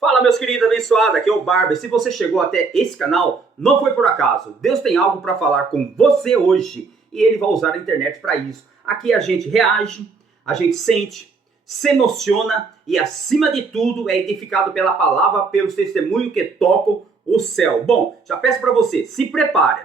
Fala, meus queridos abençoados, aqui é o Barba. Se você chegou até esse canal, não foi por acaso. Deus tem algo para falar com você hoje e Ele vai usar a internet para isso. Aqui a gente reage, a gente sente, se emociona e, acima de tudo, é edificado pela palavra, pelos testemunhos que tocam o céu. Bom, já peço para você, se prepare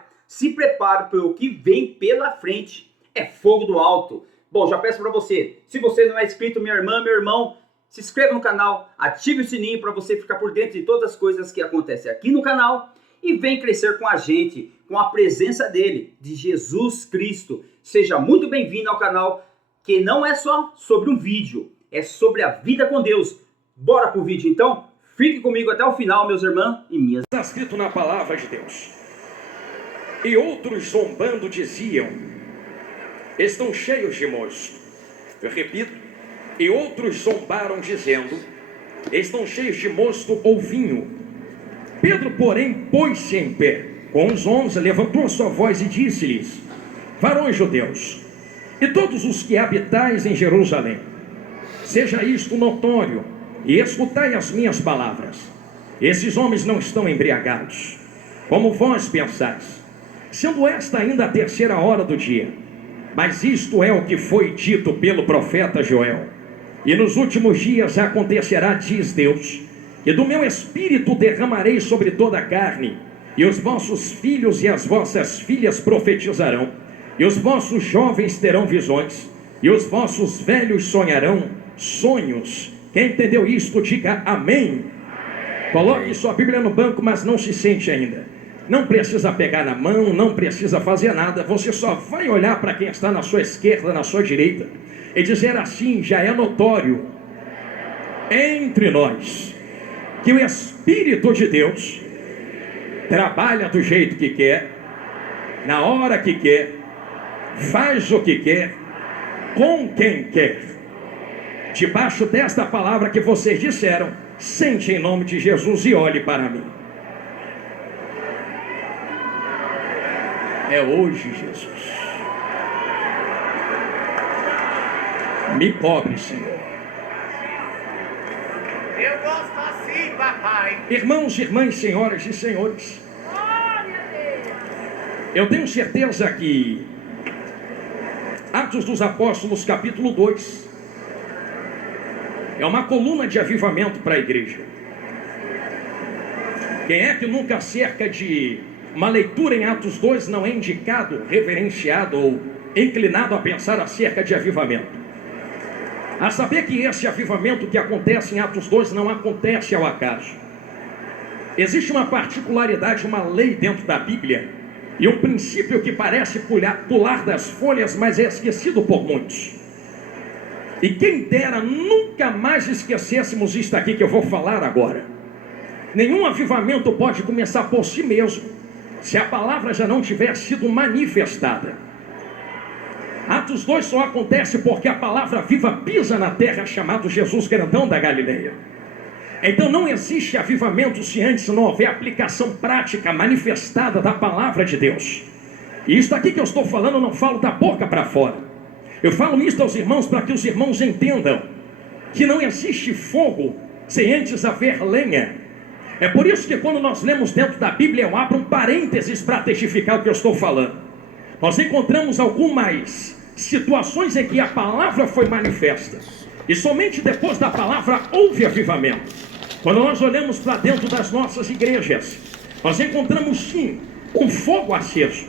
para o que vem pela frente. É fogo do alto. Bom, já peço para você, se você não é inscrito, minha irmã, meu irmão, se inscreva no canal, ative o sininho para você ficar por dentro de todas as coisas que acontecem aqui no canal e vem crescer com a gente, com a presença dele, de Jesus Cristo. Seja muito bem-vindo ao canal, que não é só sobre um vídeo, é sobre a vida com Deus. Bora pro vídeo então? Fique comigo até o final, meus irmãos e minhas. Está escrito na palavra de Deus. E outros zombando diziam: estão cheios de mosto. Eu repito. E outros zombaram dizendo: estão cheios de mosto ou vinho. Pedro, porém, pôs-se em pé com os 11, levantou a sua voz e disse-lhes: varões judeus, e todos os que habitais em Jerusalém, seja isto notório, e escutai as minhas palavras. Esses homens não estão embriagados, como vós pensais, sendo esta ainda a terceira hora do dia. Mas isto é o que foi dito pelo profeta Joel. E nos últimos dias acontecerá, diz Deus, e do meu espírito derramarei sobre toda a carne, e os vossos filhos e as vossas filhas profetizarão, e os vossos jovens terão visões, e os vossos velhos sonharão sonhos. Quem entendeu isto, diga amém. Coloque sua Bíblia no banco, mas não se sente ainda. Não precisa pegar na mão, não precisa fazer nada. Você só vai olhar para quem está na sua esquerda, na sua direita, e dizer assim: já é notório entre nós que o Espírito de Deus trabalha do jeito que quer, na hora que quer, faz o que quer, com quem quer. Debaixo desta palavra que vocês disseram, sente em nome de Jesus e olhe para mim. É hoje, Jesus. Me cobre, Senhor. Eu gosto assim, papai. Irmãos, irmãs, senhoras e senhores, eu tenho certeza que Atos dos Apóstolos, capítulo 2, é uma coluna de avivamento para a igreja. Quem é que nunca, acerca de uma leitura em Atos 2, não é indicado, reverenciado ou inclinado a pensar acerca de avivamento? A saber que esse avivamento que acontece em Atos 2 não acontece ao acaso. Existe uma particularidade, uma lei dentro da Bíblia, e um princípio que parece pular das folhas, mas é esquecido por muitos. E quem dera nunca mais esquecêssemos isto aqui que eu vou falar agora. Nenhum avivamento pode começar por si mesmo, se a palavra já não tiver sido manifestada. Atos 2 só acontece porque a palavra viva pisa na terra, chamado Jesus Grandão da Galileia. Então não existe avivamento se antes não houver aplicação prática, manifestada da palavra de Deus. E isso aqui que eu estou falando, eu não falo da boca para fora. Eu falo isso aos irmãos para que os irmãos entendam que não existe fogo sem antes haver lenha. É por isso que quando nós lemos dentro da Bíblia, eu abro um parênteses para testificar o que eu estou falando. Nós encontramos algumas situações em que a palavra foi manifesta, e somente depois da palavra houve avivamento. Quando nós olhamos para dentro das nossas igrejas, nós encontramos sim um fogo aceso.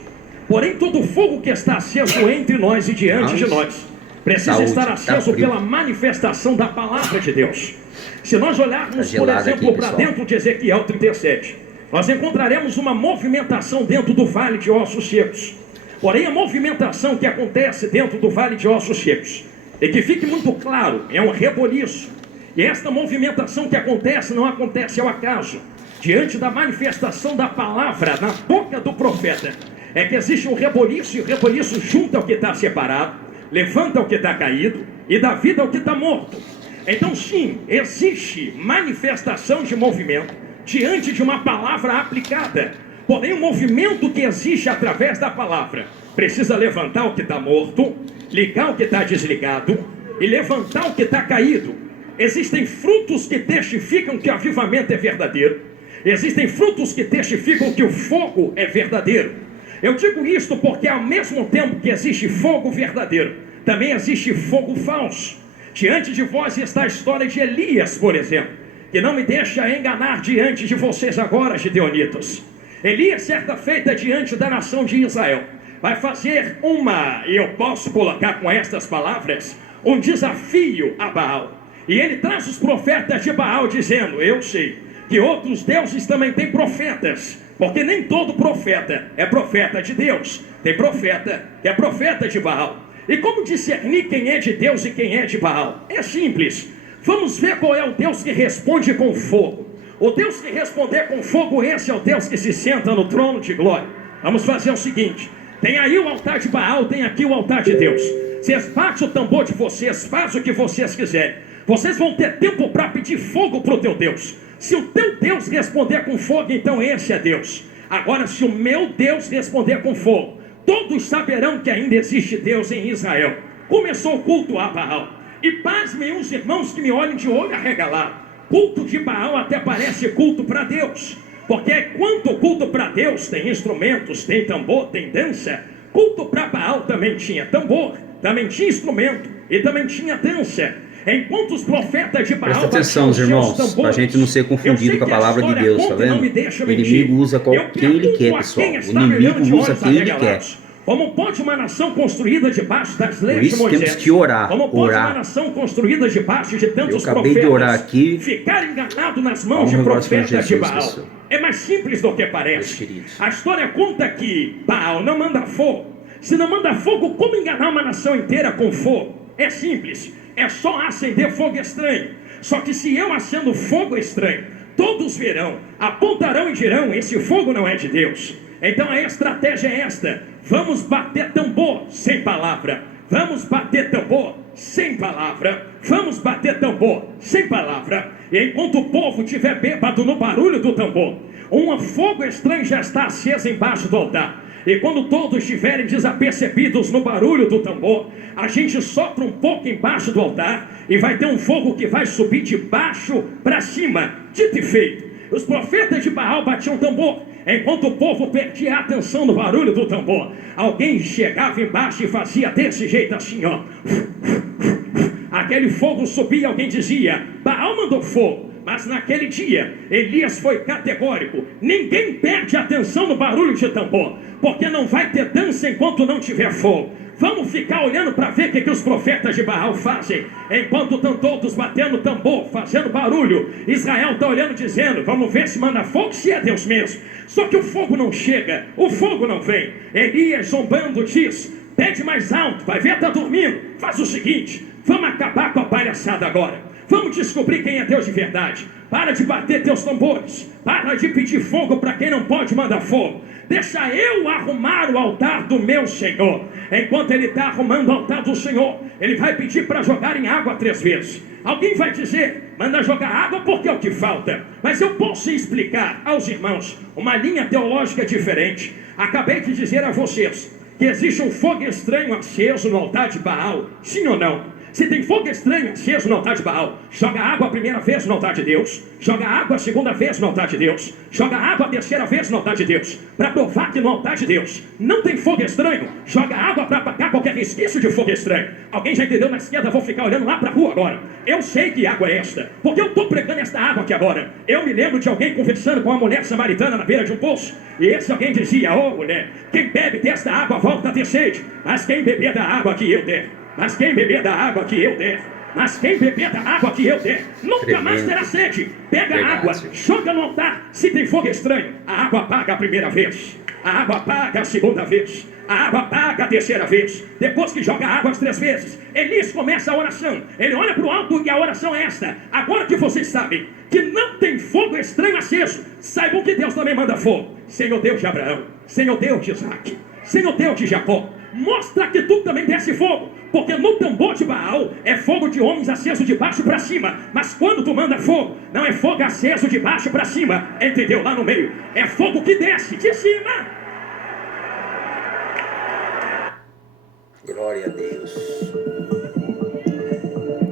Porém, todo fogo que está aceso entre nós e diante de nós precisa estar aceso pela manifestação da palavra de Deus. Se nós olharmos, por exemplo, para dentro de Ezequiel 37, nós encontraremos uma movimentação dentro do vale de ossos secos. Porém, a movimentação que acontece dentro do vale de ossos secos, e que fique muito claro, é um reboliço. E esta movimentação que acontece não acontece ao acaso. Diante da manifestação da palavra na boca do profeta, é que existe um reboliço, e o reboliço junta o que está separado, levanta o que está caído e dá vida ao que está morto. Então sim, existe manifestação de movimento diante de uma palavra aplicada. Porém, o movimento que existe através da palavra precisa levantar o que está morto, ligar o que está desligado e levantar o que está caído. existem frutos que testificam que o avivamento é verdadeiro. Existem frutos que testificam que o fogo é verdadeiro. Eu digo isto porque ao mesmo tempo que existe fogo verdadeiro, também existe fogo falso. Diante de vós está a história de Elias, por exemplo, que não me deixa enganar diante de vocês agora, gideonitas. Elias, certa feita diante da nação de Israel, vai fazer e eu posso colocar com estas palavras, um desafio a Baal. E ele traz os profetas de Baal dizendo, eu sei que outros deuses também têm profetas, porque nem todo profeta é profeta de Deus. Tem profeta que é profeta de Baal. E como discernir quem é de Deus e quem é de Baal? É simples. Vamos ver qual é o Deus que responde com fogo. O Deus que responder com fogo, esse é o Deus que se senta no trono de glória. Vamos fazer o seguinte, tem aí o altar de Baal, tem aqui o altar de Deus. Vocês batem o tambor de vocês, faz o que vocês quiserem. Vocês vão ter tempo para pedir fogo para o teu Deus. Se o teu Deus responder com fogo, então esse é Deus. Agora, se o meu Deus responder com fogo, todos saberão que ainda existe Deus em Israel. Começou o culto a Baal. E pasmem os irmãos que me olhem de olho arregalado. Culto de Baal até parece culto para Deus. Porque enquanto o culto para Deus tem instrumentos, tem tambor, tem dança, culto para Baal também tinha tambor, também tinha instrumento e também tinha dança. Enquanto os profetas de Baal... Presta atenção, os irmãos, para a gente não ser confundido com a palavra de Deus, tá vendo? O inimigo usa quem ele quer, pessoal. O inimigo usa quem ele quer. Como pode uma nação construída debaixo das leis de Moisés? Temos que orar. Como pode uma nação construída debaixo de tantos profetas de orar aqui, ficar enganado nas mãos de profetas de Baal? Pessoal. É mais simples do que parece. A história conta que Baal não manda fogo. Se não manda fogo, como enganar uma nação inteira com fogo? É simples. É só acender fogo estranho. Só que se eu acendo fogo estranho, todos verão, apontarão e dirão, esse fogo não é de Deus. Então a estratégia é esta: vamos bater tambor sem palavra. Vamos bater tambor sem palavra. Vamos bater tambor sem palavra. E enquanto o povo estiver bêbado no barulho do tambor, um fogo estranho já está aceso embaixo do altar. E quando todos estiverem desapercebidos no barulho do tambor, a gente sopra um pouco embaixo do altar e vai ter um fogo que vai subir de baixo para cima. Dito e feito, os profetas de Baal batiam tambor, enquanto o povo perdia a atenção no barulho do tambor. Alguém chegava embaixo e fazia desse jeito assim, ó. Aquele fogo subia, alguém dizia, Baal mandou fogo. Mas naquele dia, Elias foi categórico. Ninguém perde atenção no barulho de tambor, porque não vai ter dança enquanto não tiver fogo. Vamos ficar olhando para ver o que os profetas de Baal fazem. Enquanto estão todos batendo tambor, fazendo barulho, Israel está olhando dizendo, vamos ver se manda fogo, se é Deus mesmo. Só que o fogo não chega, o fogo não vem. Elias zombando diz, pede mais alto, vai ver, está dormindo. Faz o seguinte, vamos acabar com a palhaçada agora. Vamos descobrir quem é Deus de verdade. Para de bater teus tambores. Para de pedir fogo para quem não pode mandar fogo. Deixa eu arrumar o altar do meu Senhor. Enquanto ele está arrumando o altar do Senhor, ele vai pedir para jogar em água 3 vezes. Alguém vai dizer, manda jogar água porque é o que falta. Mas eu posso explicar aos irmãos uma linha teológica diferente. Acabei de dizer a vocês que existe um fogo estranho aceso no altar de Baal. Sim ou não? Se tem fogo estranho aceso no altar de Baal, joga água a primeira vez no altar de Deus, joga água a segunda vez no altar de Deus, joga água a terceira vez no altar de Deus, para provar que no altar de Deus não tem fogo estranho, joga água para apagar qualquer resquício de fogo estranho. Alguém já entendeu na esquerda? Vou ficar olhando lá para a rua agora. Eu sei que água é esta, porque eu estou pregando esta água aqui agora. Eu me lembro de alguém conversando com uma mulher samaritana na beira de um poço, e esse alguém dizia, mulher, quem bebe desta água volta a ter sede, mas quem beber da água que eu der, mas quem beber da água que eu der, mas quem beber da água que eu der, nunca mais terá sede. Pega a água, joga no altar. Se tem fogo estranho, a água apaga a primeira vez, a água apaga a segunda vez, a água apaga a terceira vez. Depois que joga água as 3 vezes, Elias começa a oração. Ele olha para o alto e a oração é esta: agora que vocês sabem que não tem fogo estranho aceso, saibam que Deus também manda fogo. Senhor Deus de Abraão, Senhor Deus de Isaac, Senhor Deus de Jacó, mostra que tu também desce fogo, porque no tambor de Baal é fogo de homens aceso de baixo para cima, mas quando tu manda fogo, não é fogo aceso de baixo para cima, entendeu? Lá no meio, é fogo que desce de cima. Glória a Deus.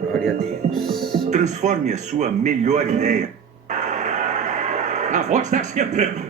Glória a Deus. Transforme a sua melhor ideia. A voz está esquentando.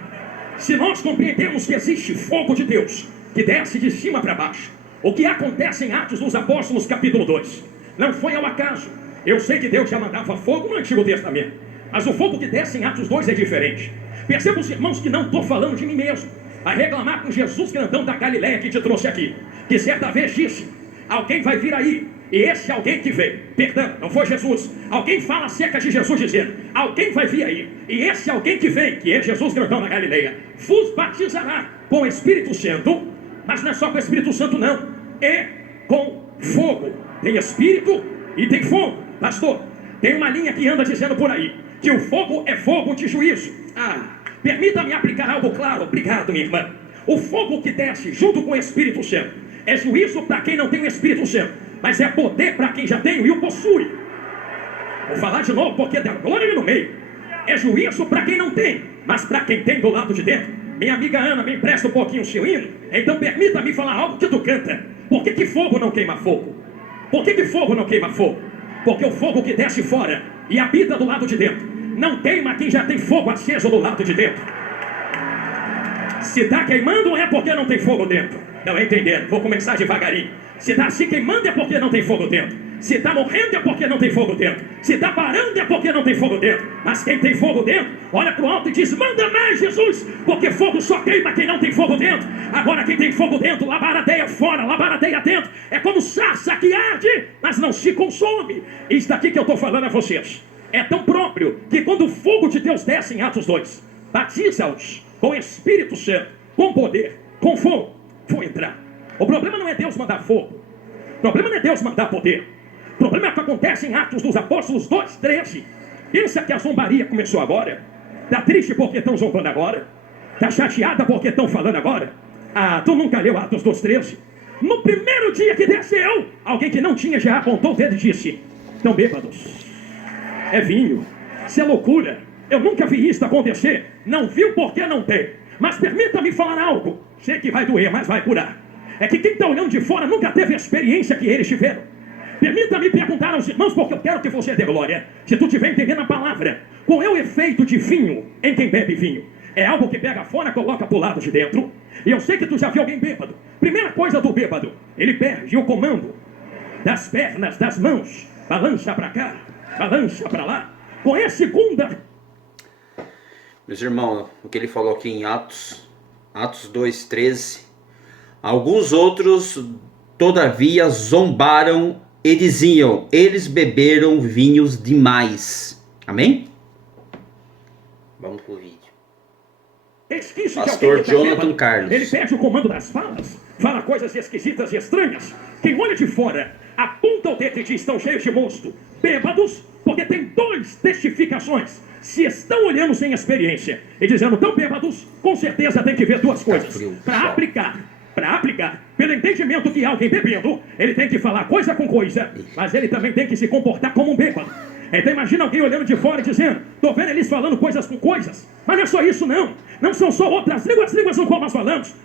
Se nós compreendemos que existe fogo de Deus que desce de cima para baixo, o que acontece em Atos dos Apóstolos, capítulo 2, não foi ao acaso. Eu sei que Deus já mandava fogo no Antigo Testamento, mas o fogo que desce em Atos 2 é diferente. Perceba, os irmãos, que não estou falando de mim mesmo, a reclamar com Jesus grandão da Galileia que te trouxe aqui, que certa vez disse: alguém vai vir aí, e esse alguém que veio, perdão, não foi Jesus, alguém fala acerca de Jesus dizendo: alguém vai vir aí, e esse alguém que vem, que é Jesus grandão da Galileia, vos batizará com o Espírito Santo. Mas não é só com o Espírito Santo não, é com fogo. Tem Espírito e tem fogo. Pastor, tem uma linha que anda dizendo por aí que o fogo é fogo de juízo. Permita-me aplicar algo claro. Obrigado, minha irmã. O fogo que desce junto com o Espírito Santo é juízo para quem não tem o Espírito Santo, mas é poder para quem já tem e o possui. Vou falar de novo porque dá glória ali no meio. É juízo para quem não tem, mas para quem tem do lado de dentro. Minha amiga Ana, me empresta um pouquinho o seu hino. Então permita-me falar algo que tu canta. Por que fogo não queima fogo? Por que fogo não queima fogo? Porque o fogo que desce fora e habita do lado de dentro não queima quem já tem fogo aceso do lado de dentro. Se está queimando é porque não tem fogo dentro. Não entendendo? Vou começar devagarinho. Se está se queimando é porque não tem fogo dentro. Se está morrendo é porque não tem fogo dentro. Se está parando é porque não tem fogo dentro. Mas quem tem fogo dentro, olha para o alto e diz: manda mais, Jesus, porque fogo só queima quem não tem fogo dentro. Agora quem tem fogo dentro, labaradeia fora, labaradeia dentro. É como sarça que arde, mas não se consome. Isso daqui que eu estou falando a vocês é tão próprio que quando o fogo de Deus desce em Atos 2, batiza-os com o Espírito Santo, com poder, com fogo, vão entrar. O problema não é Deus mandar fogo. O problema não é Deus mandar poder. O problema é o que acontece em Atos dos Apóstolos 2:13. Pensa que a zombaria começou agora? Está triste porque estão zombando agora? Está chateada porque estão falando agora? Tu nunca leu Atos 2:13? No primeiro dia que desceu, alguém que não tinha já apontou o dedo e disse: estão bêbados. É vinho. Isso é loucura. Eu nunca vi isso acontecer. Não viu porque não tem. Mas permita-me falar algo. Sei que vai doer, mas vai curar. É que quem está olhando de fora nunca teve a experiência que eles tiveram. Permita-me perguntar aos irmãos, porque eu quero que você dê glória. Se tu estiver entendendo a palavra, qual é o efeito de vinho em quem bebe vinho? É algo que pega fora e coloca para o lado de dentro. E eu sei que tu já viu alguém bêbado. Primeira coisa do bêbado, ele perde o comando das pernas, das mãos. Balança para cá, balança para lá. Qual é a segunda? Meus irmãos, o que ele falou aqui em Atos 2:13. Alguns outros, todavia, zombaram e diziam: eles beberam vinhos demais. Amém? Vamos pro vídeo. Pastor Jonathan Carlos. Ele perde o comando das falas, fala coisas esquisitas e estranhas. Quem olha de fora aponta o dedo e diz: estão cheios de mosto, bêbados, porque tem duas testificações. Se estão olhando sem experiência e dizendo tão bêbados, com certeza tem que ver duas coisas. Para aplicar, pelo entendimento que alguém bebendo, ele tem que falar coisa com coisa, mas ele também tem que se comportar como um bêbado. Então imagina alguém olhando de fora e dizendo: tô vendo eles falando coisas com coisas. Mas não é só isso não. Não são só outras línguas, as línguas são como nós falamos.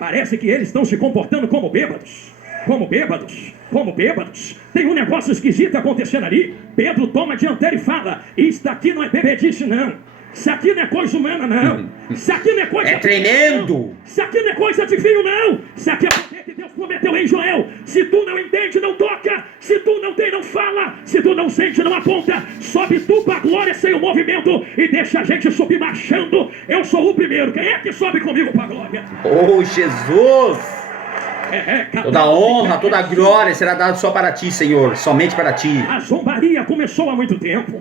Parece que eles estão se comportando como bêbados. Como bêbados. Tem um negócio esquisito acontecendo ali. Pedro toma a dianteira e fala: isso daqui não é bebedice não. Isso aqui não é coisa humana não. Isso aqui não é coisa... É tremendo. Isso aqui não é coisa de vinho não. Isso aqui é poder que Deus prometeu em Joel. Se tu não entende, não toca. Se tu não tem, não fala. Se tu não sente, não aponta. Sobe tu para a glória sem o movimento e deixa a gente subir marchando. Eu sou o primeiro. Quem é que sobe comigo para a glória? Oh, Jesus! Toda honra, toda glória será dada só para ti, Senhor. Somente para ti. A zombaria começou há muito tempo.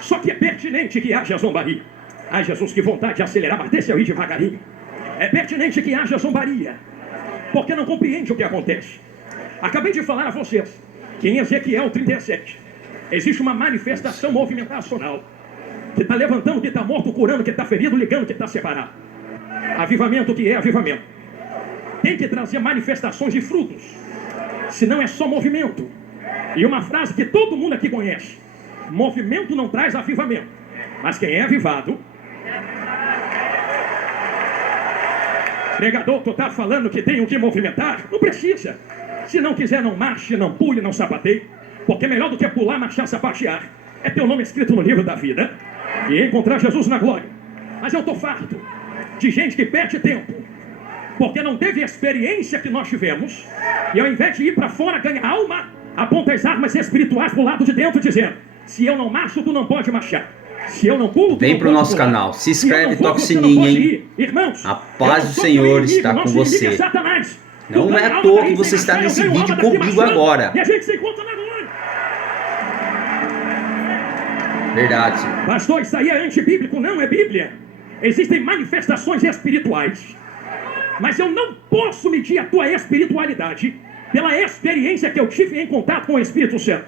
Só que é pertinente que haja zombaria. Ai, Jesus, que vontade de acelerar, mas deixa eu ir devagarinho. É pertinente que haja zombaria, porque não compreende o que acontece. Acabei de falar a vocês que em Ezequiel 37 existe uma manifestação movimentacional que está levantando, que está morto, curando, que está ferido, ligando, que está separado. Avivamento, que é avivamento, tem que trazer manifestações de frutos, senão é só movimento. E uma frase que todo mundo aqui conhece: movimento não traz avivamento, mas quem é avivado... Pregador, tu tá falando que tem o que movimentar? Não precisa. Se não quiser, não marche, não pule, não sapateie. Porque melhor do que pular, marchar, sapatear, é ter o nome escrito no livro da vida e encontrar Jesus na glória. Mas eu estou farto de gente que perde tempo, porque não teve a experiência que nós tivemos, e ao invés de ir para fora ganhar alma, aponta as armas espirituais para o lado de dentro, dizendo: se eu não marcho, tu não pode marchar. Se eu não pulo, vem pro nosso canal, se inscreve, toca o sininho, hein? Irmãos, a paz do Senhor está com você. Não é à toa que você está nesse vídeo comigo agora. E a gente se encontra na glória. Verdade. Pastor, isso aí é antibíblico, não é Bíblia. Existem manifestações espirituais, mas eu não posso medir a tua espiritualidade pela experiência que eu tive em contato com o Espírito Santo.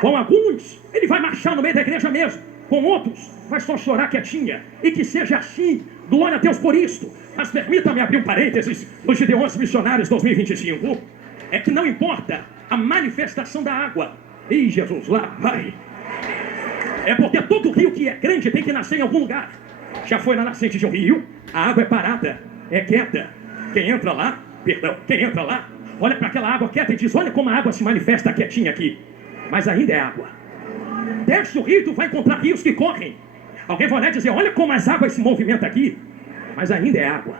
Com alguns, ele vai marchar no meio da igreja mesmo. Com outros, vai só chorar quietinha. E que seja assim. Glória a Deus por isto. Mas permita-me abrir um parênteses nos Gideões Missionários 2025. É que não importa a manifestação da água. Ih, Jesus, lá vai. É porque todo rio que é grande tem que nascer em algum lugar. Já foi na nascente de um rio, a água é parada, é quieta. Quem entra lá, olha para aquela água quieta e diz: olha como a água se manifesta quietinha aqui. Mas ainda é água. Desce o rio, tu vai encontrar rios que correm. Alguém vai olhar e dizer: olha como as águas se movimentam aqui. Mas ainda é água.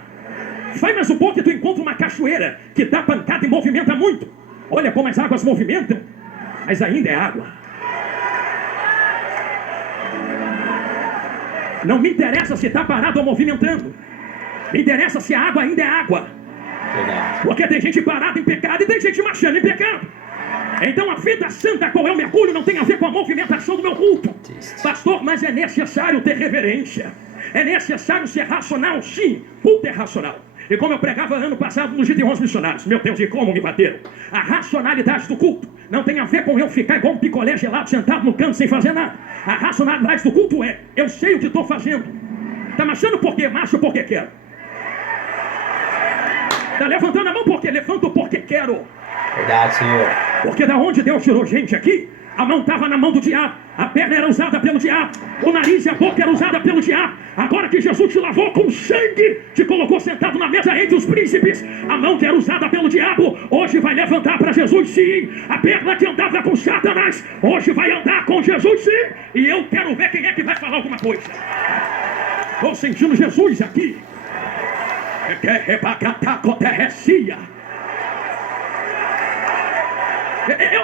Vai mais um pouco e tu encontra uma cachoeira que dá pancada e movimenta muito. Olha como as águas movimentam. Mas ainda é água. Não me interessa se está parado ou movimentando. Me interessa se a água ainda é água. Porque tem gente parada em pecado e tem gente marchando em pecado. Então a vida santa, qual é o mergulho, não tem a ver com a movimentação do meu culto. Pastor, mas é necessário ter reverência. É necessário ser racional, sim. Culto é racional. E como eu pregava ano passado nos Gideões Missionários, meu Deus, e como me bateram. A racionalidade do culto não tem a ver com eu ficar igual um picolé gelado sentado no canto sem fazer nada. A racionalidade do culto é: eu sei o que estou fazendo. Está marchando por quê? Marcho porque quero. Está levantando a mão porque levanto porque quero. Verdade, Senhor. Porque da onde Deus tirou gente aqui, a mão estava na mão do diabo, a perna era usada pelo diabo, o nariz e a boca eram usadas pelo diabo. Agora que Jesus te lavou com sangue, te colocou sentado na mesa entre os príncipes, a mão que era usada pelo diabo, hoje vai levantar para Jesus, sim. A perna que andava com Satanás, hoje vai andar com Jesus, sim. E eu quero ver quem é que vai falar alguma coisa. Estou sentindo Jesus aqui.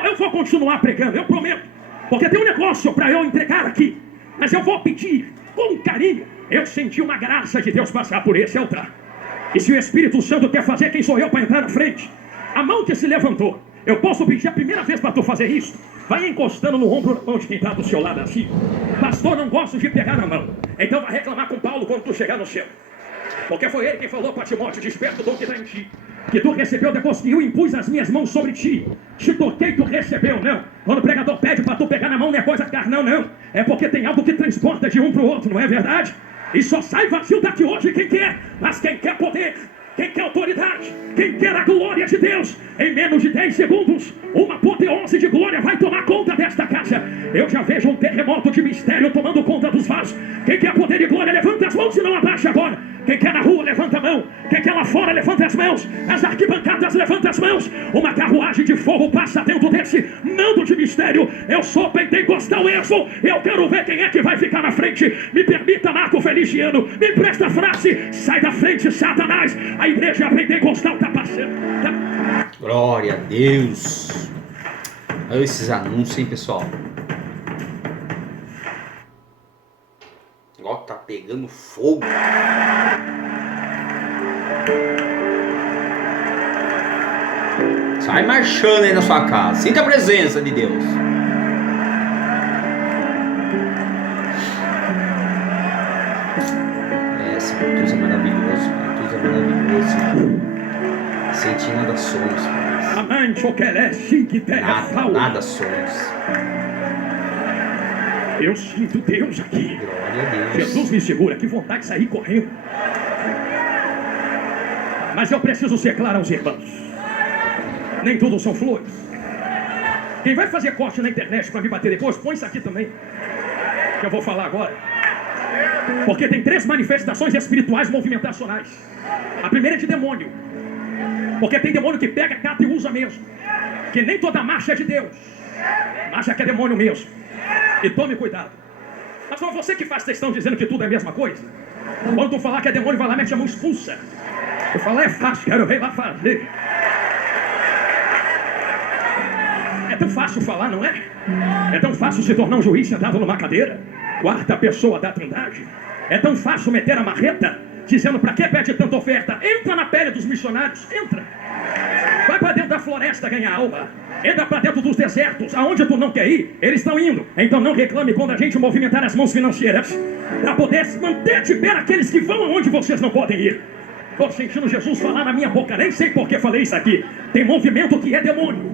Eu vou continuar pregando, eu prometo. Porque tem um negócio para eu entregar aqui. Mas eu vou pedir com carinho. Eu senti uma graça de Deus passar por esse altar. E se o Espírito Santo quer fazer, quem sou eu para entrar na frente? A mão que se levantou, eu posso pedir a primeira vez para tu fazer isso? Vai encostando no ombro na mão de quem está do seu lado assim. Pastor, não gosto de pegar na mão. Então vai reclamar com Paulo quando tu chegar no céu. Porque foi ele quem falou para Timóteo: desperta o dom que está em ti, que tu recebeu depois que eu impus as minhas mãos sobre ti. Te toquei, tu recebeu, não. Quando o pregador pede para tu pegar na mão, não é coisa carnal, não. É porque tem algo que transporta de um para o outro, não é verdade? E só sai vazio daqui hoje quem quer. Mas quem quer poder, quem quer autoridade, quem quer a glória de Deus, em menos de 10 segundos, uma apoteose de glória vai tomar conta desta casa. Eu já vejo um terremoto de mistério tomando conta dos vasos. Quem quer poder e glória, levanta as mãos e não abaixa agora. Quem quer na rua, levanta a mão. Quem quer lá fora, levanta as mãos. As arquibancadas, levanta as mãos. Uma carruagem de fogo passa dentro desse mando de mistério. Eu sou pentecostal mesmo. Eu quero ver quem é que vai ficar na frente. Me permita, Marco Feliciano, me empresta a frase: sai da frente, Satanás. A igreja pentecostal está passando. Tá... Glória a Deus. Olha esses anúncios, hein, pessoal. Ó, tá pegando fogo. Sai marchando aí na sua casa. Sinta a presença de Deus. Esse culto é maravilhoso. Culto é maravilhoso. Sentindo nada somos. Nada somos. Eu sinto Deus aqui. Glória a Deus. Jesus me segura, que vontade de sair correndo. Mas eu preciso ser claro aos irmãos. Nem tudo são flores. Quem vai fazer corte na internet para me bater depois, põe isso aqui também, que eu vou falar agora. Porque tem 3 manifestações espirituais movimentacionais. A primeira é de demônio. Porque tem demônio que pega, cata e usa mesmo. Que nem toda marcha é de Deus. Acha que é demônio mesmo. E tome cuidado. Mas foi você que faz questão dizendo que tudo é a mesma coisa. Quando tu falar que é demônio, vai lá, mete a mão, expulsa. Tu falar é fácil, quero ver lá fazer. É tão fácil falar, não é? É tão fácil se tornar um juiz sentado numa cadeira, quarta pessoa da Trindade. É tão fácil meter a marreta, dizendo pra que pede tanta oferta? Entra na pele dos missionários, entra. Vai pra dentro da floresta ganhar alma. Entra pra dentro dos desertos, aonde tu não quer ir, eles estão indo. Então não reclame quando a gente movimentar as mãos financeiras, pra poder manter de pé aqueles que vão aonde vocês não podem ir. Estou sentindo Jesus falar na minha boca, nem sei por que falei isso aqui. Tem movimento que é demônio.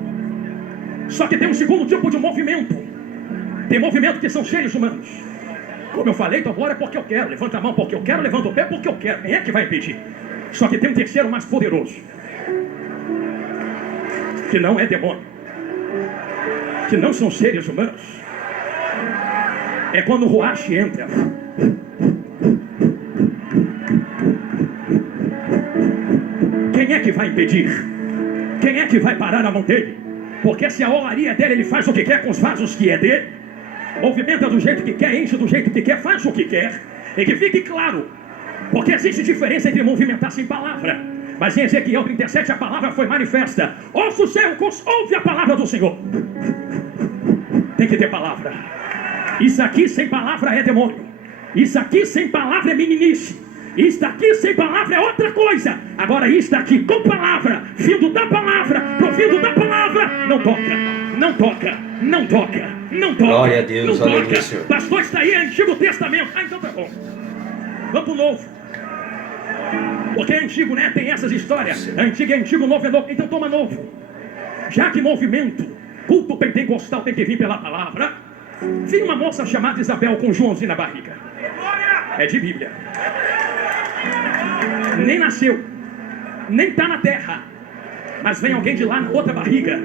Só que tem um segundo tipo de movimento. Tem movimento que são seres humanos. Como eu falei, então agora é porque eu quero. Levanta a mão porque eu quero, levanta o pé porque eu quero. Quem é que vai impedir? Só que tem um terceiro mais poderoso, que não é demônio, que não são seres humanos. É quando o Ruach entra. Quem é que vai impedir? Quem é que vai parar a mão dele? Porque se a olaria é dele, ele faz o que quer com os vasos que é dele. Movimenta do jeito que quer, enche do jeito que quer, faz o que quer. E que fique claro, porque existe diferença entre movimentar sem palavra. Mas em Ezequiel 37 a palavra foi manifesta. Ouça o céu, ouve a palavra do Senhor. Tem que ter palavra. Isso aqui sem palavra é demônio. Isso aqui sem palavra é meninice. Isto aqui sem palavra é outra coisa. Agora isto aqui com palavra, vindo da palavra, provindo da palavra, não toca, não toca, não toca, não toca. Glória a Deus, não aleluia, toca. Senhor. Pastor, está aí, é Antigo Testamento. Ah, então tá bom. Vamos pro Novo. Porque é antigo, né? Tem essas histórias. Antigo é antigo, novo é novo. Então toma novo. Já que movimento, culto pentecostal tem que vir pela palavra. Vinha uma moça chamada Isabel com Joãozinho na barriga. É de Bíblia. Nem nasceu, nem está na terra, mas vem alguém de lá na outra barriga.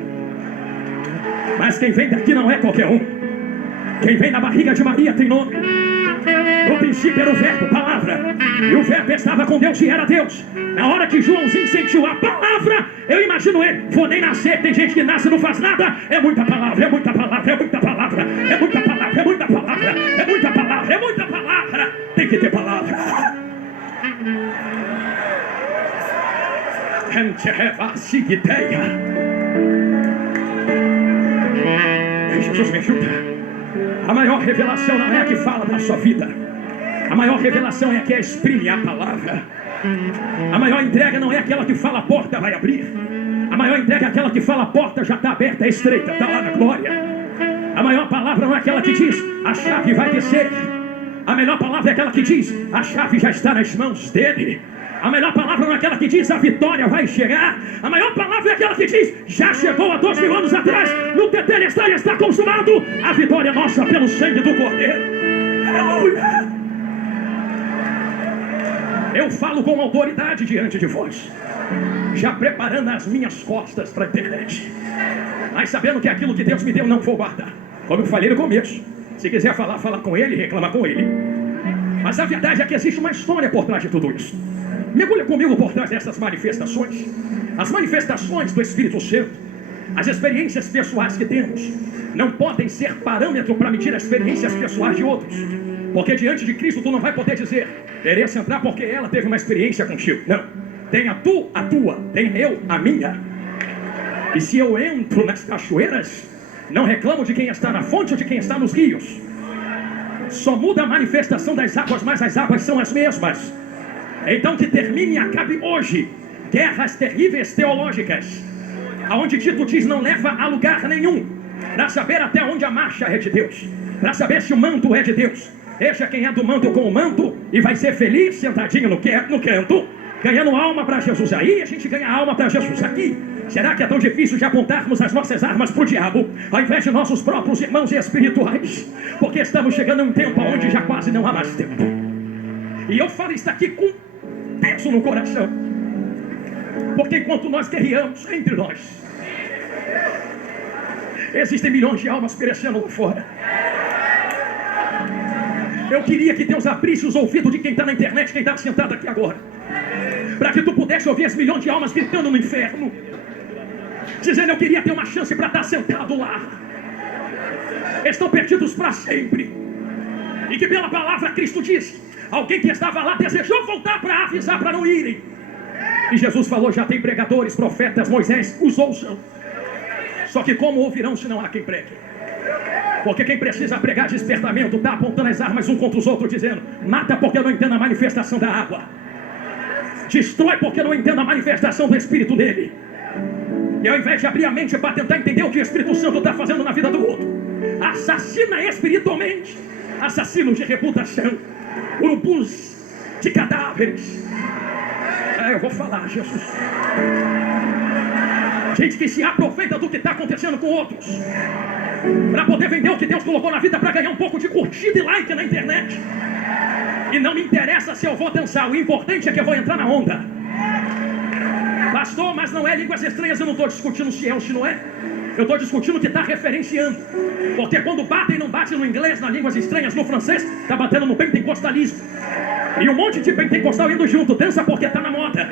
Mas quem vem daqui não é qualquer um. Quem vem na barriga de Maria tem nome. No princípio era o verbo, palavra, e o verbo estava com Deus e era Deus. Na hora que Joãozinho sentiu a palavra, eu imagino ele, vou nem nascer. Tem gente que nasce e não faz nada. É muita palavra, é muita palavra, é muita palavra, é muita palavra, é muita palavra, é muita palavra, é muita palavra. Tem que ter palavra. Jesus me ajuda. A maior revelação não é a que fala da sua vida. A maior revelação é a que exprime a palavra. A maior entrega não é aquela que fala a porta vai abrir. A maior entrega é aquela que fala a porta já está aberta, é estreita, está lá na glória. A maior palavra não é aquela que diz a chave vai descer. A melhor palavra é aquela que diz a chave já está nas mãos dele. A melhor palavra não é aquela que diz a vitória vai chegar. A maior palavra é aquela que diz já chegou há 2.000 anos atrás. No tetelestai está consumado. A vitória é nossa pelo sangue do Cordeiro. Aleluia. Eu falo com autoridade diante de vós, já preparando as minhas costas para a internet, mas sabendo que aquilo que Deus me deu não vou guardar. Como eu falei no começo, se quiser falar, fala com ele, reclama com ele. Mas a verdade é que existe uma história por trás de tudo isso. Mergulha comigo por trás dessas manifestações. As manifestações do Espírito Santo, as experiências pessoais que temos, não podem ser parâmetro para medir as experiências pessoais de outros. Porque diante de Cristo tu não vai poder dizer, mereço entrar porque ela teve uma experiência contigo. Não. Tenha tu a tua, tenha eu a minha. E se eu entro nas cachoeiras, não reclamo de quem está na fonte ou de quem está nos rios. Só muda a manifestação das águas, mas as águas são as mesmas. Então que termine e acabe hoje guerras terríveis teológicas, aonde Tito diz não leva a lugar nenhum, para saber até onde a marcha é de Deus, para saber se o manto é de Deus. Deixa quem é do manto com o manto e vai ser feliz sentadinho no canto, ganhando alma para Jesus. Aí a gente ganha alma para Jesus aqui. Será que é tão difícil de apontarmos as nossas armas para o diabo, ao invés de nossos próprios irmãos espirituais? Porque estamos chegando a um tempo onde já quase não há mais tempo. E eu falo isso aqui com peso no coração, porque enquanto nós guerreamos entre nós, existem milhões de almas perecendo lá fora. Eu queria que Deus abrisse os ouvidos de quem está na internet, quem está sentado aqui agora, para que tu pudesse ouvir as milhões de almas gritando no inferno, dizendo eu queria ter uma chance para estar sentado lá. estão perdidos para sempre. E que pela palavra Cristo disse, alguém que estava lá desejou voltar para avisar para não irem. E Jesus falou, já tem pregadores, profetas, Moisés, os ouçam. Só que como ouvirão se não há quem pregue? Porque quem precisa pregar despertamento está apontando as armas um contra os outros, dizendo, mata porque eu não entendo a manifestação da água, destrói porque eu não entendo a manifestação do Espírito dele. E ao invés de abrir a mente para tentar entender o que o Espírito Santo está fazendo na vida do outro, assassina espiritualmente, assassinos de reputação, urubus de cadáveres. Eu vou falar, Jesus. Gente que se aproveita do que está acontecendo com outros para poder vender o que Deus colocou na vida, para ganhar um pouco de curtida e like na internet. E não me interessa se eu vou dançar, o importante é que eu vou entrar na onda. Pastor, mas não é línguas estranhas, eu não estou discutindo se é ou se não é. Eu estou discutindo o que está referenciando. Porque quando batem, não bate no inglês, nas línguas estranhas, no francês, está batendo no pentecostalismo. E um monte de pentecostal indo junto, dança porque está na moda.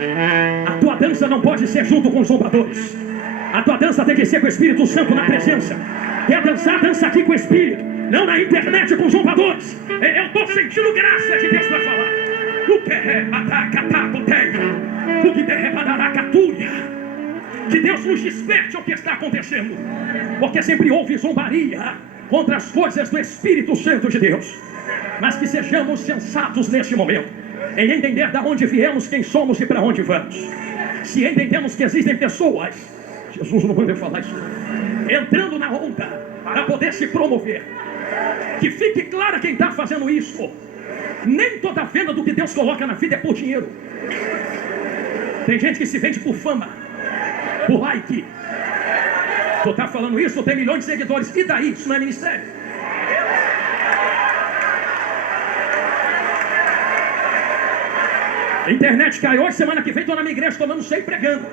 A tua dança não pode ser junto com os zombadores. A tua dança tem que ser com o Espírito Santo na presença. Quer dançar, dança aqui com o Espírito, não na internet com os zombadores. Eu estou sentindo graça de Deus para falar. Que Deus nos desperte ao que está acontecendo. Porque sempre houve zombaria contra as coisas do Espírito Santo de Deus. Mas que sejamos sensatos neste momento, em entender de onde viemos, quem somos e para onde vamos. Se entendemos que existem pessoas, Jesus não pode falar isso, entrando na onda para poder se promover, que fique claro quem está fazendo isso. Nem toda venda do que Deus coloca na vida é por dinheiro. Tem gente que se vende por fama, por like. Tu está falando isso, tu tem milhões de seguidores, e daí? Isso não é ministério. A internet cai hoje, semana que vem estou na minha igreja tomando ceia e pregando.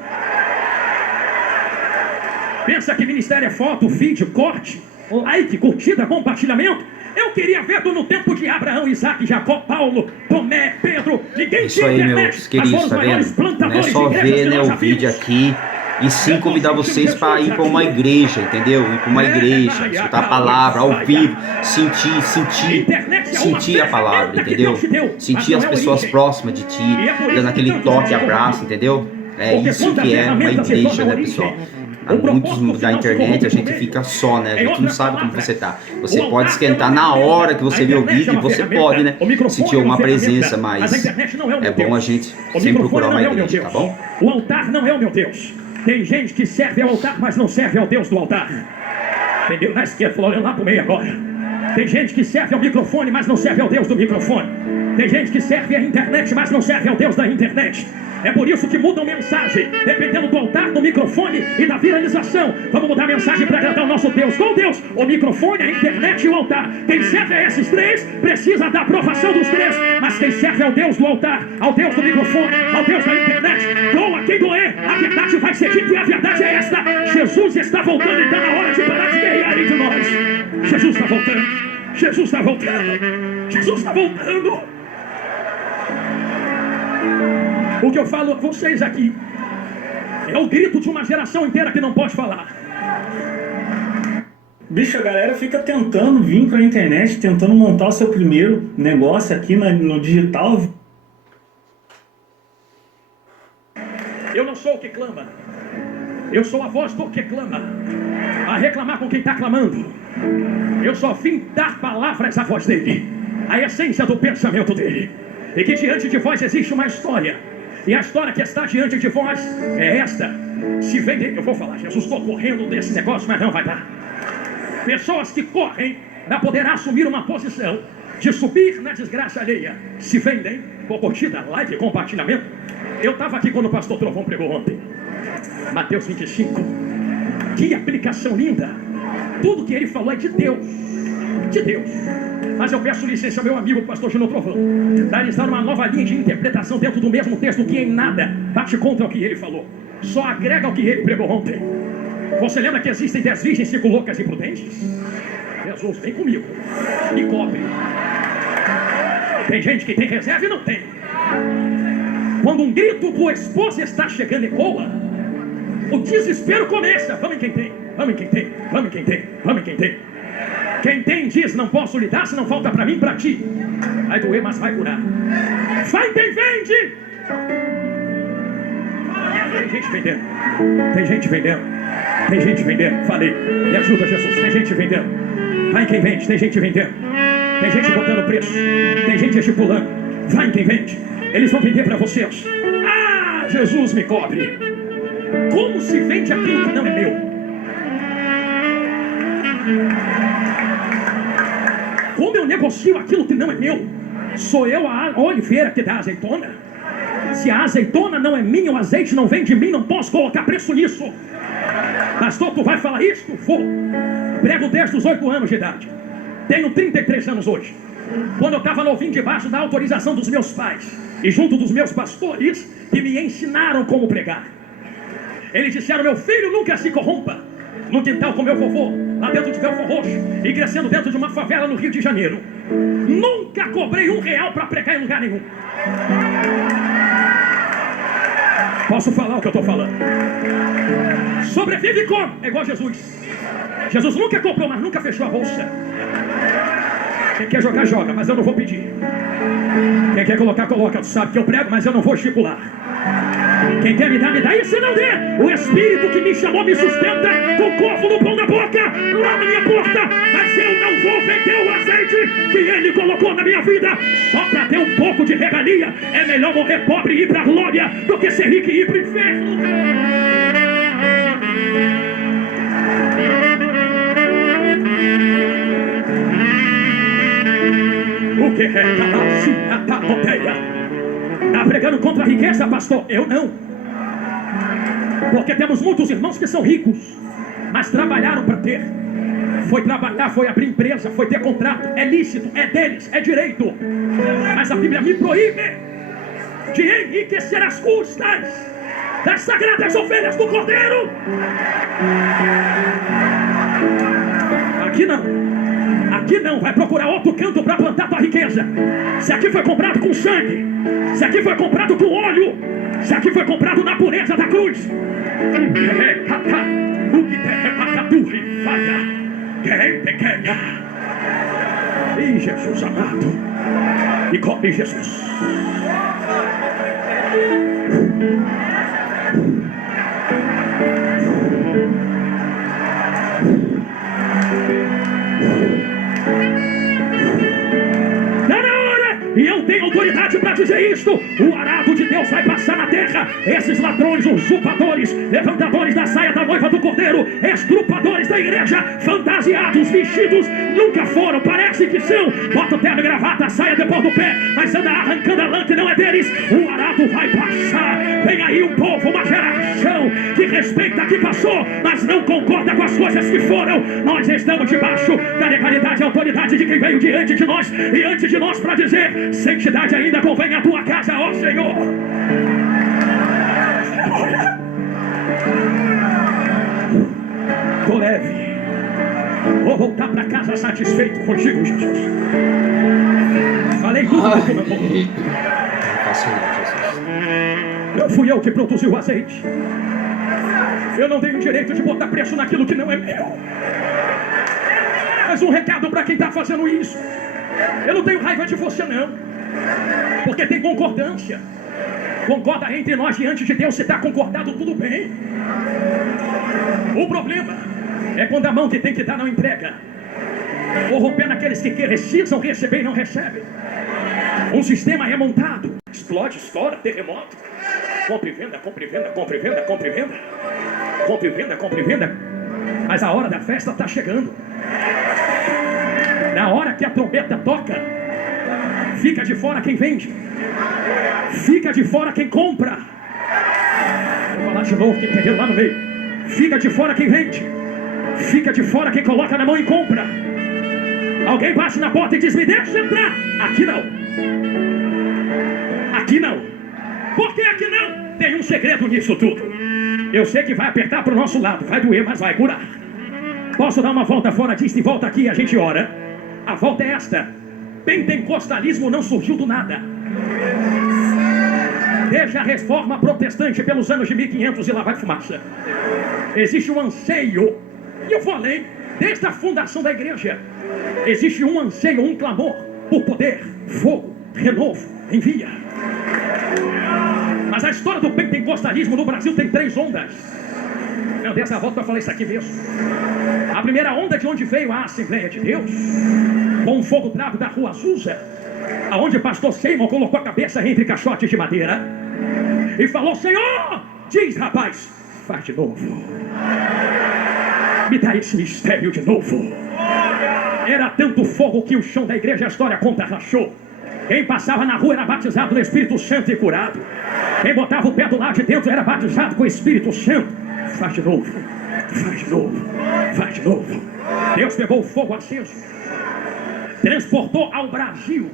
Pensa que ministério é foto, vídeo, corte, like, curtida, compartilhamento? Eu queria ver tu no tempo de Abraão, Isaac, Jacó, Paulo, Tomé, Pedro. Ninguém isso aí, meus queridos, tá vendo? Não é só ver, né, o vídeo aqui e sim convidar vocês para ir para uma igreja, entendeu? Ir para uma igreja, escutar a palavra ao vivo, sentir a palavra, entendeu? Sentir as pessoas próximas de ti, dando aquele toque, abraço, entendeu? É isso que é uma igreja, né, pessoal? Há muitos da internet a gente fica só, né? A gente não sabe como você tá. Você pode esquentar na hora que você vê o vídeo e você pode, né, sentir uma presença, mas é bom a gente sempre procurar uma igreja, tá bom? O altar não é o meu Deus. Tem gente que serve ao altar, mas não serve ao Deus do altar. Entendeu? Na esquerda, falou lá pro meio agora. Tem gente que serve ao microfone, mas não serve ao Deus do microfone. Tem gente que serve à internet, mas não serve ao Deus da internet. É por isso que mudam mensagem, dependendo do altar, do microfone e da viralização. Vamos mudar a mensagem para agradar o nosso Deus. Qual Deus? O microfone, a internet e o altar. Quem serve a esses três, precisa da aprovação dos três. Mas quem serve ao Deus do altar, ao Deus do microfone, ao Deus da internet, doa quem doer, a verdade vai ser dita e a verdade é esta. Jesus está voltando e está na hora de parar de guerrear entre nós. Jesus está voltando. Jesus está voltando. Jesus está voltando. O que eu falo a vocês aqui é o grito de uma geração inteira que não pode falar. Bicho, a galera fica tentando vir pra internet, tentando montar o seu primeiro negócio aqui no digital. Eu não sou o que clama. Eu sou a voz do que clama. A reclamar com quem está clamando. Eu só vim dar palavras à voz dele. A essência do pensamento dele. E que diante de vós existe uma história. E a história que está diante de vós é esta. Se vendem, eu vou falar, Jesus, estou correndo desse negócio, mas não vai dar. Pessoas que correm para poder assumir uma posição de subir na desgraça alheia, se vendem por curtida, like, compartilhamento. Eu estava aqui quando o pastor Trovão pregou ontem. Mateus 25. Que aplicação linda. Tudo que ele falou é de Deus. De Deus. Mas eu peço licença ao meu amigo, o pastor Júnior Trovão, para ele estar numa nova linha de interpretação dentro do mesmo texto que em nada bate contra o que ele falou. Só agrega o que ele pregou ontem. Você lembra que existem 10 virgens 5 loucas e prudentes? Jesus, vem comigo. Me cobre. Tem gente que tem reserva e não tem. Quando um grito do esposo está chegando ecoa, o desespero começa. Vamos em quem tem, vamos em quem tem, vamos em quem tem, vamos em quem tem. Quem tem diz, não posso lhe dar, se não falta para mim, para ti. Vai doer, mas vai curar. Vai quem vende. Tem gente vendendo. Tem gente vendendo. Tem gente vendendo. Falei. Me ajuda, Jesus. Tem gente vendendo. Vai quem vende. Tem gente vendendo. Tem gente botando preço. Tem gente estipulando. Vai quem vende. Eles vão vender para vocês. Ah, Jesus me cobre. Como se vende aquilo que não é meu? Como eu negocio aquilo que não é meu? Sou eu a oliveira que dá azeitona? Se a azeitona não é minha, o azeite não vem de mim, não posso colocar preço nisso. Pastor, tu vai falar isso? Vou. Prego desde os 8 anos de idade. Tenho 33 anos hoje. Quando eu estava novinho, debaixo da autorização dos meus pais e junto dos meus pastores, que me ensinaram como pregar. Eles disseram: meu filho, nunca se corrompa. No quintal com meu vovô, lá dentro de Belfor Roxo, e crescendo dentro de uma favela no Rio de Janeiro. Nunca cobrei R$1 para pregar em lugar nenhum. Posso falar o que eu estou falando? Sobrevive como? É igual Jesus. Jesus nunca comprou, mas nunca fechou a bolsa. Quem quer jogar, joga, mas eu não vou pedir. Quem quer colocar, coloca. Tu sabe que eu prego, mas eu não vou estipular. Quem quer me dar, me dá. E se não der, o Espírito que me chamou me sustenta com corvo no pão da boca, lá na minha porta. Mas eu não vou vender o azeite que Ele colocou na minha vida só para ter um pouco de regalia. É melhor morrer pobre e ir para a glória do que ser rico e ir para o inferno. O que é a tapoteia? Está pregando contra a riqueza, pastor? Eu não. Porque temos muitos irmãos que são ricos, mas trabalharam para ter. Foi trabalhar, foi abrir empresa, foi ter contrato. É lícito, é deles, é direito. Mas a Bíblia me proíbe de enriquecer às custas das sagradas ovelhas do Cordeiro. Aqui não. Aqui não, vai procurar outro canto para plantar tua riqueza. Se aqui foi comprado com sangue, se aqui foi comprado com óleo, se aqui foi comprado na pureza da cruz. E Jesus amado, e cobre Jesus. E eu tenho autoridade para dizer isto: o arado de Deus vai passar na terra. Esses ladrões, usurpadores, levantadores da saia da noiva do Cordeiro, estrupadores da igreja, fantasiados, vestidos, nunca foram, parece que são. Bota o terno e gravata, a saia depois do pé, mas anda arrancando a lã que não é deles. O arado vai passar. Vem aí um povo, uma geração que respeita que passou, mas não concorda com as coisas que foram. Nós estamos debaixo da legalidade e autoridade de quem veio diante de nós e antes de nós para dizer: santidade ainda convém à tua casa, ó Senhor. Tô leve. Vou voltar para casa satisfeito contigo, Jesus. Falei tudo do que meu povo. Não fui eu que produziu o azeite. Eu não tenho direito de botar preço naquilo que não é meu. Mas um recado para quem está fazendo isso: eu não tenho raiva de você não, porque tem concordância. Concorda entre nós diante de Deus. Se está concordado, tudo bem. O problema é quando a mão que tem que dar não entrega, ou romper naqueles que precisam receber e não recebem. Um sistema é montado, explode, estoura, terremoto. Compre e venda, compre e venda, compre e venda, compre e venda. Compre e venda, compre e venda. Mas a hora da festa está chegando. Na hora que a trombeta toca, fica de fora quem vende, fica de fora quem compra. Vou falar de novo, quem entendeu lá no meio. Fica de fora quem vende, fica de fora quem coloca na mão e compra. Alguém bate na porta e diz: me deixa entrar. Aqui não. Aqui não. Por que aqui não? Tem um segredo nisso tudo. Eu sei que vai apertar para o nosso lado, vai doer, mas vai curar. Posso dar uma volta fora disso e volta aqui e a gente ora? A volta é esta: pentecostalismo não surgiu do nada. Desde a reforma protestante pelos anos de 1500 e lá vai fumaça. Existe um anseio, e eu vou além, Desde a fundação da igreja, existe um anseio, um clamor por poder, fogo, renovo, envia. Mas a história do pentecostalismo no Brasil tem 3 ondas. Meu Deus, a volta para falar isso aqui mesmo. A primeira onda de onde veio a Assembleia de Deus, com um fogo bravo da Rua Azusa, aonde o pastor Seymour colocou a cabeça entre caixotes de madeira e falou: Senhor, diz rapaz, faz de novo. Me dá esse mistério de novo. Era tanto fogo que o chão da igreja, a história conta, rachou. Quem passava na rua era batizado no Espírito Santo e curado. Quem botava o pé do lado de dentro era batizado com o Espírito Santo. Faz de novo, faz de novo, faz de novo. Deus pegou o fogo aceso, transportou ao Brasil,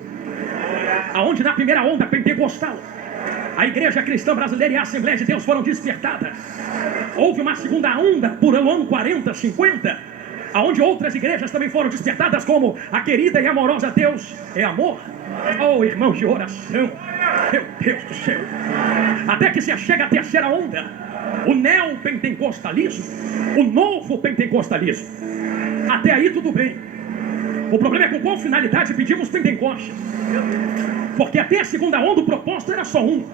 aonde na primeira onda pentecostal a igreja cristã brasileira e a Assembleia de Deus foram despertadas. Houve uma segunda onda por ano 40, 50, aonde outras igrejas também foram despertadas, como a querida e amorosa Deus é Amor. Oh, irmãos de oração, meu Deus do céu. Até que se chega a terceira onda, o neopentecostalismo, o novo pentecostalismo. Até aí tudo bem. O problema é com qual finalidade pedimos Pentecoste. Porque até a segunda onda o propósito era só um.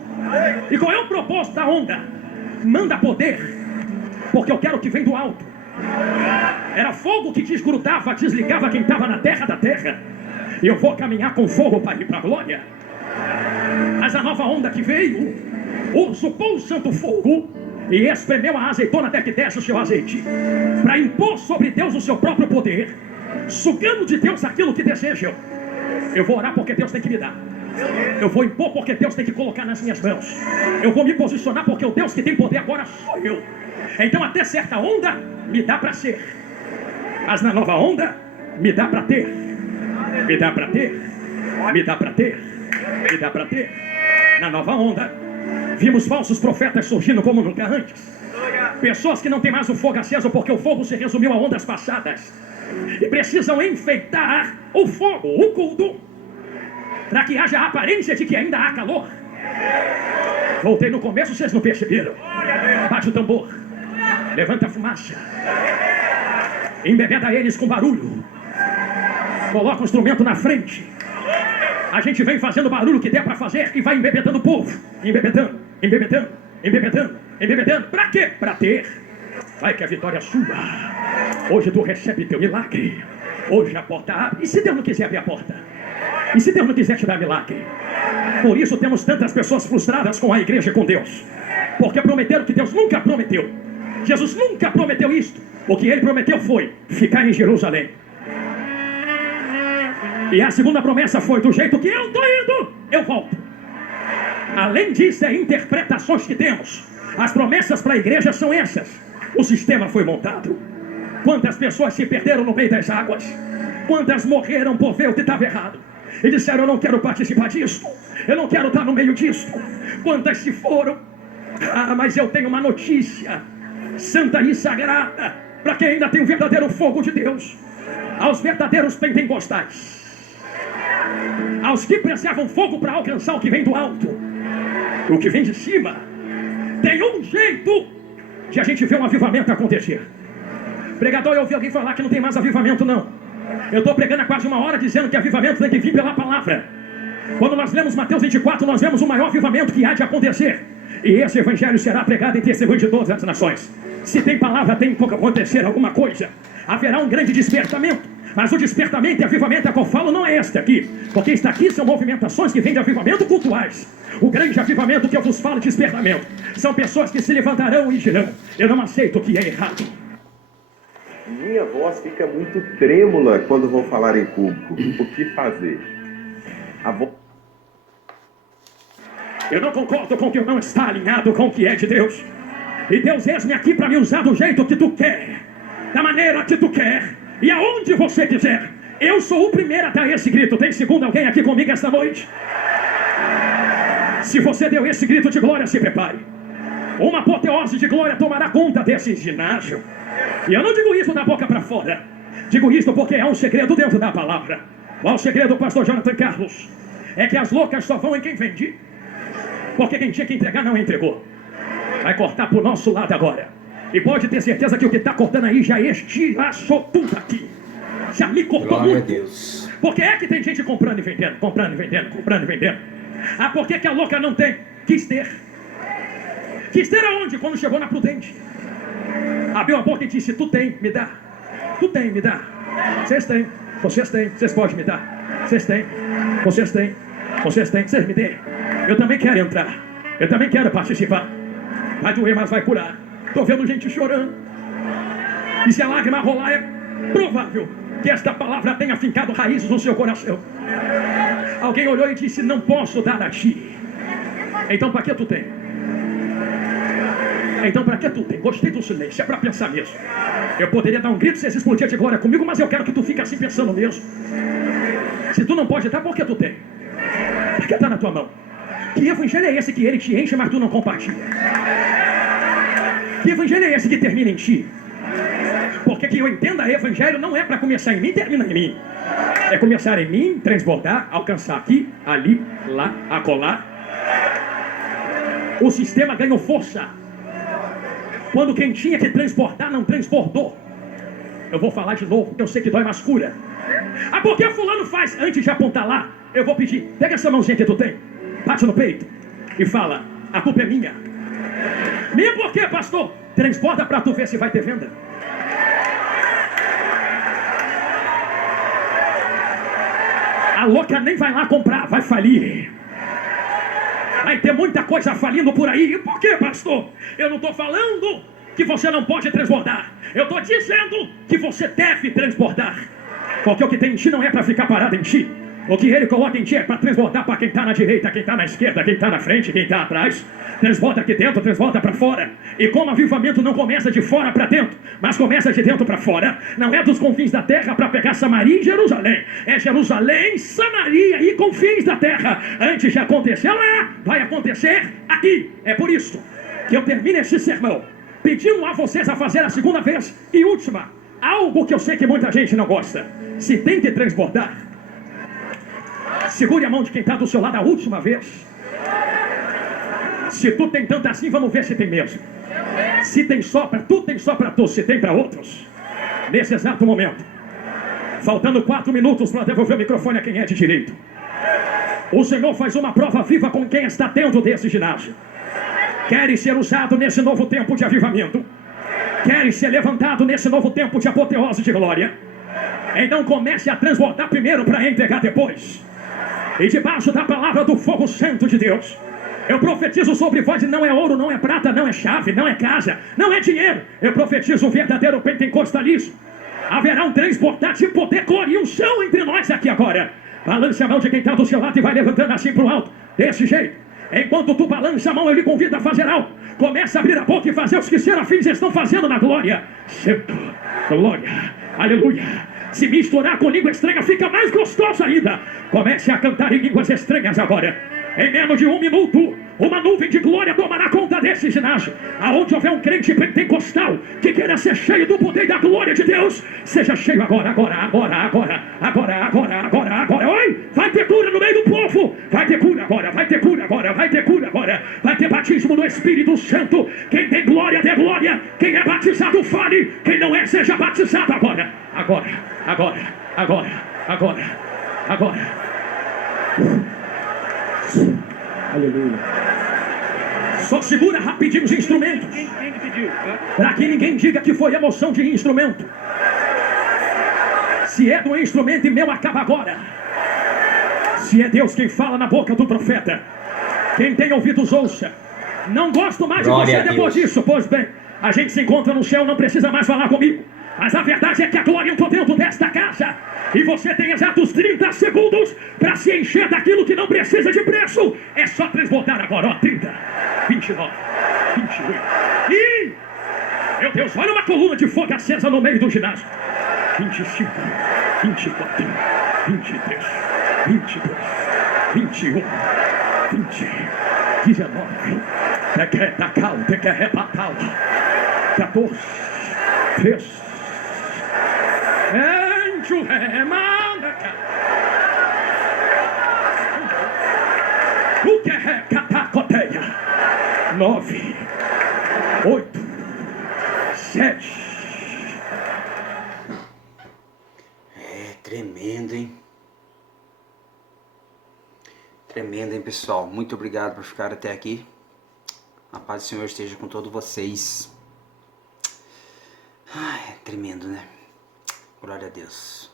E qual é o propósito da onda? Manda poder, porque eu quero que vem do alto. Era fogo que desgrudava, desligava quem estava na terra da terra. E eu vou caminhar com fogo para ir para a glória. Mas a nova onda que veio, usurpou o santo fogo e espremeu a azeitona até que desce o seu azeite, para impor sobre Deus o seu próprio poder, sugando de Deus aquilo que desejam. Eu vou orar porque Deus tem que me dar. Eu vou impor porque Deus tem que colocar nas minhas mãos. Eu vou me posicionar porque o Deus que tem poder agora sou eu. Então até certa onda me dá para ser, mas na nova onda me dá para ter. Me dá para ter. Me dá para ter. Me dá para ter. Na nova onda vimos falsos profetas surgindo como nunca antes. Pessoas que não têm mais o fogo aceso porque o fogo se resumiu a ondas passadas e precisam enfeitar o fogo, o culto, para que haja a aparência de que ainda há calor. Voltei no começo, vocês não perceberam. Bate o tambor, levanta a fumaça, embebeda eles com barulho, coloca o instrumento na frente. A gente vem fazendo o barulho que der para fazer e vai embebedando o povo. Embebedando, embebedando, embebedando, embebedando. Para quê? Para ter. Vai que a vitória é sua. Hoje tu recebe teu milagre. Hoje a porta abre. E se Deus não quiser abrir a porta? E se Deus não quiser te dar milagre? Por isso temos tantas pessoas frustradas com a igreja e com Deus. Porque prometeram que Deus nunca prometeu. Jesus nunca prometeu isto. O que ele prometeu foi ficar em Jerusalém. E a segunda promessa foi: do jeito que eu estou indo, eu volto. Além disso, é interpretações que temos. As promessas para a igreja são essas. O sistema foi montado. Quantas pessoas se perderam no meio das águas? Quantas morreram por ver o que estava errado? E disseram: eu não quero participar disso. Eu não quero estar no meio disso. Quantas se foram? Ah, mas eu tenho uma notícia santa e sagrada para quem ainda tem o verdadeiro fogo de Deus. Aos verdadeiros pentecostais, aos que preservam fogo para alcançar o que vem do alto, o que vem de cima. Tem um jeito de a gente ver um avivamento acontecer. Pregador, eu ouvi alguém falar que não tem mais avivamento, não. Eu estou pregando há quase uma hora dizendo que avivamento tem que vir pela palavra. Quando nós lemos Mateus 24, nós vemos o maior avivamento que há de acontecer. E esse evangelho será pregado em testemunho de todas as nações. Se tem palavra, tem que acontecer alguma coisa. Haverá um grande despertamento. Mas o despertamento e avivamento a qual eu falo não é este aqui. Porque este aqui são movimentações que vêm de avivamento cultuais. O grande avivamento que eu vos falo de despertamento são pessoas que se levantarão e dirão: eu não aceito o que é errado. Minha voz fica muito trêmula quando vou falar em público. O que fazer? Eu não concordo com o que não está alinhado com o que é de Deus. E Deus, eis-me aqui para me usar do jeito que tu quer, da maneira que tu quer e aonde você quiser. Eu sou o primeiro a dar esse grito. Tem segundo alguém aqui comigo esta noite? Se você deu esse grito de glória, se prepare. Uma apoteose de glória tomará conta desse ginásio. E eu não digo isso da boca para fora. Digo isso porque há um segredo dentro da palavra. Qual o segredo, pastor Jonathan Carlos? É que as loucas só vão em quem vende. Porque quem tinha que entregar não entregou. Vai cortar pro nosso lado agora. E pode ter certeza que o que está cortando aí já estilhaçou tudo aqui. Já me cortou Glória a muito. Deus. Por que é que tem gente comprando e vendendo, comprando e vendendo, comprando e vendendo? Ah, por que que a louca não tem? Quis ter. Quis ter aonde? Quando chegou na Prudente. Abriu a boca e disse, tu tem, me dá. Tu tem, me dá. Vocês têm, vocês podem me dar. Vocês têm, vocês me dêem. Eu também quero entrar. Eu também quero participar. Vai doer, mas vai curar. Tô vendo gente chorando. E se a lágrima rolar, é provável que esta palavra tenha fincado raízes no seu coração. Alguém olhou e disse, não posso dar a ti. Então para que tu tem? Então para que tu tem? Gostei do silêncio, é para pensar mesmo. Eu poderia dar um grito se explodir de glória comigo, mas eu quero que tu fique assim pensando mesmo. Se tu não pode dar, por que tu tem? Porque está na tua mão. Que evangelho é esse que ele te enche, mas tu não compartilha? Que evangelho é esse que termina em ti? Porque que eu entenda, evangelho não é para começar em mim e terminar em mim. É começar em mim, transbordar, alcançar aqui, ali, lá, acolá. O sistema ganhou força quando quem tinha que transportar não transportou. Eu vou falar de novo, porque eu sei que dói, mas cura. Ah, porque fulano faz? Antes de apontar lá, eu vou pedir, pega essa mãozinha que tu tem, bate no peito e fala, a culpa é minha. Minha por quê, pastor? Transporta pra tu ver se vai ter venda. A louca nem vai lá comprar, vai falir. Vai ter muita coisa falindo por aí. E por quê, pastor? Eu não estou falando que você não pode transbordar. Eu estou dizendo que você deve transbordar. Porque o que tem em ti não é para ficar parado em ti. O que ele coloca em ti é para transbordar para quem está na direita, quem está na esquerda, quem está na frente, quem está atrás. Transborda aqui dentro, transborda para fora. E como avivamento não começa de fora para dentro, mas começa de dentro para fora, não é dos confins da terra para pegar Samaria e Jerusalém. É Jerusalém, Samaria e confins da terra. Antes de acontecer lá, vai acontecer aqui. É por isso que eu termino esse sermão pedindo a vocês a fazer a segunda vez e última. Algo que eu sei que muita gente não gosta. Se tem que transbordar, segure a mão de quem está do seu lado a última vez. Se tu tem tanto assim, vamos ver se tem mesmo. Se tem só para tu, tem só para tu. Se tem para outros, nesse exato momento, faltando 4 minutos para devolver o microfone a quem é de direito, o Senhor faz uma prova viva com quem está dentro desse ginásio. Queres ser usado nesse novo tempo de avivamento? Queres ser levantado nesse novo tempo de apoteose de glória? Então comece a transbordar primeiro para entregar depois. E debaixo da palavra do fogo santo de Deus, eu profetizo sobre vós, e não é ouro, não é prata, não é chave, não é casa, não é dinheiro. Eu profetizo o verdadeiro pentecostalismo. Haverá um transportar de poder, glória e unção entre nós aqui agora. Balance a mão de quem está do seu lado e vai levantando assim para o alto, desse jeito. Enquanto tu balança a mão, eu lhe convido a fazer algo. Começa a abrir a boca e fazer os que serafins estão fazendo na glória. Santo, glória, aleluia. Se misturar com língua estranha, fica mais gostoso ainda. Comece a cantar em línguas estranhas agora. Em menos de 1 minuto, uma nuvem de glória tomará conta desse ginásio. Aonde houver um crente pentecostal que queira ser cheio do poder e da glória de Deus, seja cheio agora, agora, agora, agora, agora, agora, agora, agora. Oi, vai ter cura no meio do povo. Vai ter cura agora, vai ter cura agora, vai ter cura agora. Vai ter batismo do Espírito Santo. Quem tem glória, dê glória. Quem é batizado, fale. Quem não é, seja batizado agora. Agora, agora, agora, agora, agora. Aleluia. Só segura rapidinho os instrumentos, para que ninguém diga que foi emoção de instrumento. Se é do instrumento, e meu acaba agora. Se é Deus quem fala na boca do profeta, quem tem ouvidos ouça. Não gosto mais Glória de você depois disso. Pois bem, a gente se encontra no céu, não precisa mais falar comigo. Mas a verdade é que a glória entrou dentro desta casa. E você tem exatos 30 segundos para se encher daquilo que não precisa de preço. É só transbordar agora, ó. 30, 29, 28. Ih! Meu Deus, olha uma coluna de fogo acesa no meio do ginásio. 25, 24, 23, 22, 21, 20, 19. Decreta cal, decreta cal. 14, 13. Anjo remanda. O que é catacoteia? 9, 8, 7. É tremendo, hein? Tremendo, hein, pessoal? Muito obrigado por ficar até aqui. A paz do Senhor esteja com todos vocês. Ai, é tremendo, né? Glória a Deus.